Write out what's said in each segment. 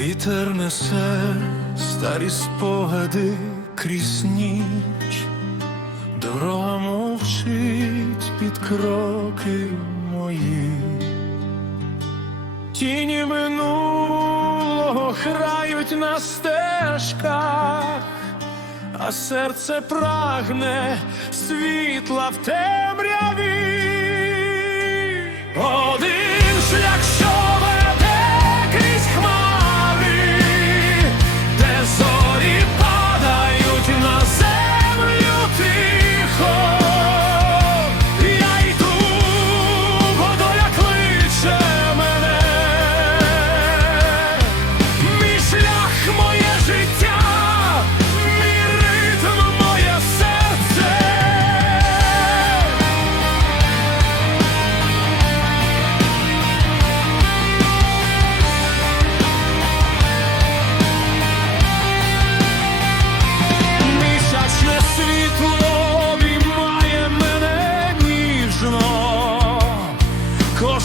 Вітер несе старі спогади крізь ніч, дорога мовчить під кроки мої, тіні минулого грають на стежках, а серце прагне світла в темряві.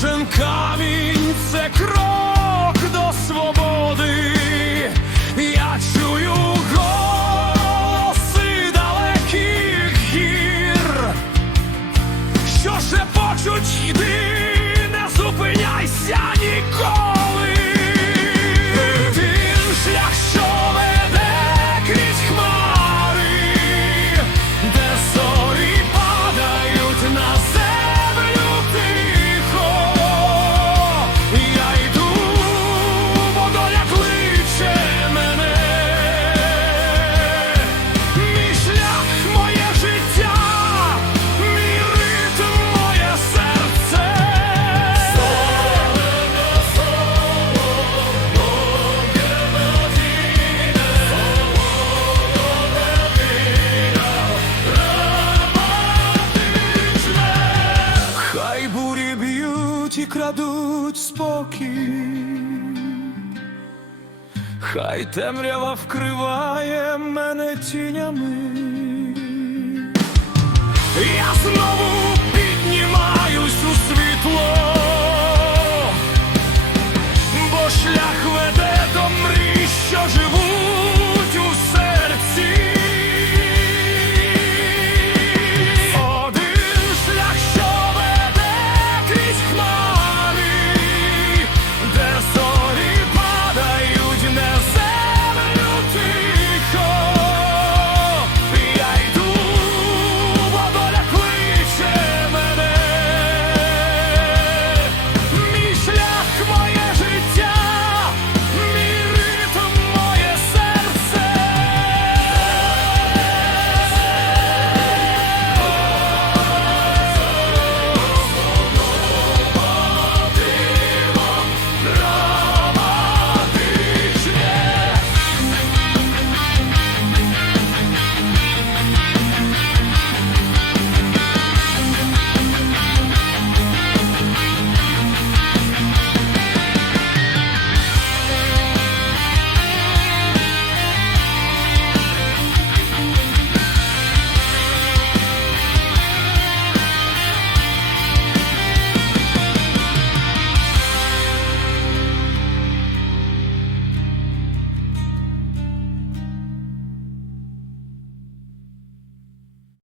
Кожен камінь це крок до свободи. Я чую голоси далеких гір, що шепочуть йди, не зупиняйся ніколи. крадуть спокій, хай темрява вкриває мене тінями. Я знову